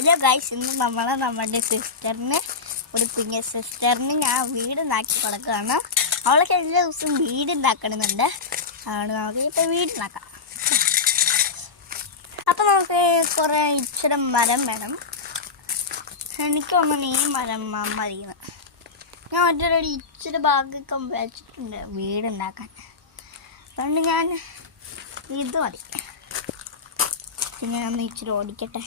Hello guys, ഇന്ന് നമ്മുടെ സിസ്റ്ററിന് ഒരു കുഞ്ഞ സിസ്റ്ററിന് ഞാൻ വീടുണ്ടാക്കി കൊടുക്കുകയാണ്. അവളൊക്കെ എല്ലാ ദിവസവും വീടുണ്ടാക്കണമെന്നുണ്ട്. അതുകൊണ്ട് നമുക്ക് ഇപ്പോൾ വീടുണ്ടാക്കാം. അപ്പം നമുക്ക് കുറേ ഇച്ചിരി മരം വേണം. എനിക്ക് തോന്നുന്നു ഈ മരം മതിയെന്ന്. ഞാൻ ഒറ്റൊരു ഇച്ചിരി ഭാഗമൊക്കെ വെച്ചിട്ടുണ്ട് വീടുണ്ടാക്കാൻ. അതുകൊണ്ട് ഞാൻ ഇത് മതി. പിന്നെ ഒന്ന് ഇച്ചിരി ഓടിക്കട്ടെ.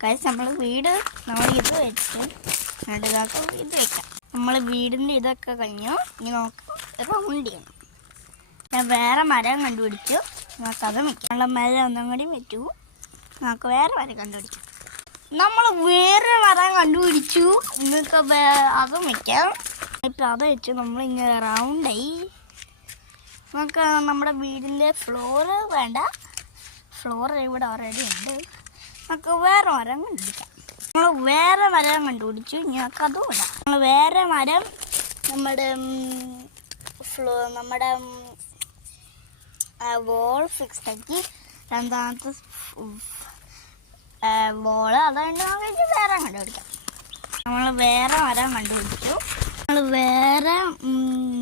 കാര്യം നമ്മൾ ഇത് വെച്ച് നടുകാക്ക ഇത് വെക്കാം. നമ്മൾ വീടിൻ്റെ ഇതൊക്കെ കഴിഞ്ഞു. ഇനി നമുക്ക് റൗണ്ട് ചെയ്യണം. ഞാൻ വേറെ മരം കണ്ടുപിടിച്ചു. നമുക്കത് വയ്ക്കാം. നമ്മളെ മരം ഒന്നും കൂടി വെച്ചു. നമുക്ക് വേറെ മരം കണ്ടുപിടിച്ചു. നമ്മൾ വേറെ മരം കണ്ടുപിടിച്ചു. നിങ്ങൾക്ക് അതും വയ്ക്കാം. ഇപ്പം അത് വെച്ച് നമ്മളിങ്ങനെ റൗണ്ടായി. നമുക്ക് നമ്മുടെ വീടിൻ്റെ ഫ്ലോറ് വേണ്ട. ഫ്ലോർ ഇവിടെ ഓൾറെഡി ഉണ്ട്. നമുക്ക് വേറെ മരം കണ്ടുപിടിക്കാം. നമ്മൾ വേറെ മരം കണ്ടുപിടിച്ചു. ഇനി നമുക്ക് അതും ഇടാം. നമ്മൾ വേറെ മരം നമ്മുടെ വോൾ ഫിക്സ് ആക്കി രണ്ടാമത്തെ വോള് അതുകൊണ്ട് നമുക്ക് വേറെ കണ്ടുപിടിക്കാം. നമ്മൾ വേറെ മരം കണ്ടുപിടിച്ചു. നമ്മൾ വേറെ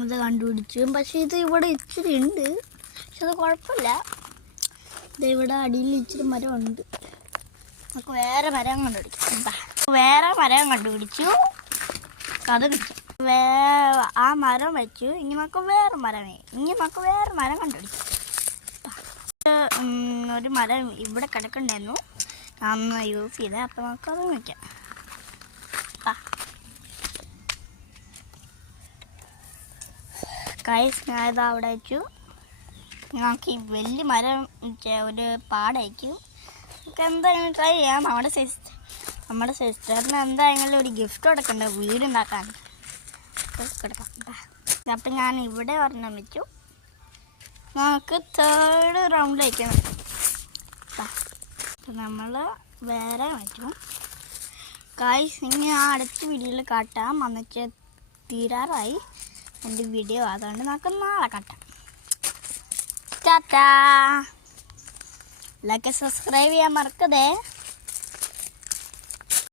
ഇത് കണ്ടുപിടിച്ചു. പക്ഷേ ഇത് ഇവിടെ ഇച്ചിരി ഉണ്ട്. പക്ഷെ അത് കുഴപ്പമില്ല. ഇവിടെ അടിയിൽ ഇച്ചിരി മരം ഉണ്ട്. നമുക്ക് വേറെ മരം കണ്ടുപിടിക്കാം. വേറെ മരം കണ്ടുപിടിച്ചു. അത് വെച്ചു. ആ മരം വെച്ചു. ഇനി നമുക്ക് വേറെ മരം കണ്ടുപിടിക്കാം. ഒരു മരം ഇവിടെ കിടക്കണ്ടായിരുന്നു. അന്ന് യൂസ് ചെയ്തത്. അപ്പം നമുക്കത് വയ്ക്കാം. കൈസ് ഞാനിത് അവിടെ വെച്ചു. ഞങ്ങൾക്ക് ഈ വലിയ മരം ഒരു പാടയക്കും. നമുക്ക് എന്തായാലും ട്രൈ ചെയ്യാം. നമ്മുടെ സിസ്റ്ററിന് എന്തായാലും ഒരു ഗിഫ്റ്റ് കൊടുക്കണ്ടേ വീടുണ്ടാക്കാൻ. കൊടുക്കാം. അപ്പം ഞാൻ ഇവിടെ ഒരെണ്ണം വെച്ചു. നമുക്ക് തേർഡ് റൗണ്ടിലേക്ക് വെക്കാം. അപ്പം നമ്മൾ വേറെ വെച്ചു. ഗൈസ് ഇനി അടുത്ത വീഡിയോയിൽ കാട്ടാം. എന്നിട്ട് തീരാറായി എൻ്റെ വീഡിയോ. അതുകൊണ്ട് നമുക്ക് നാളെ കാട്ടാം. ടാറ്റാ. ലൈക്ക് സബ്സ്ക്രൈബ് ചെയ്യാൻ മറക്കരുതേ.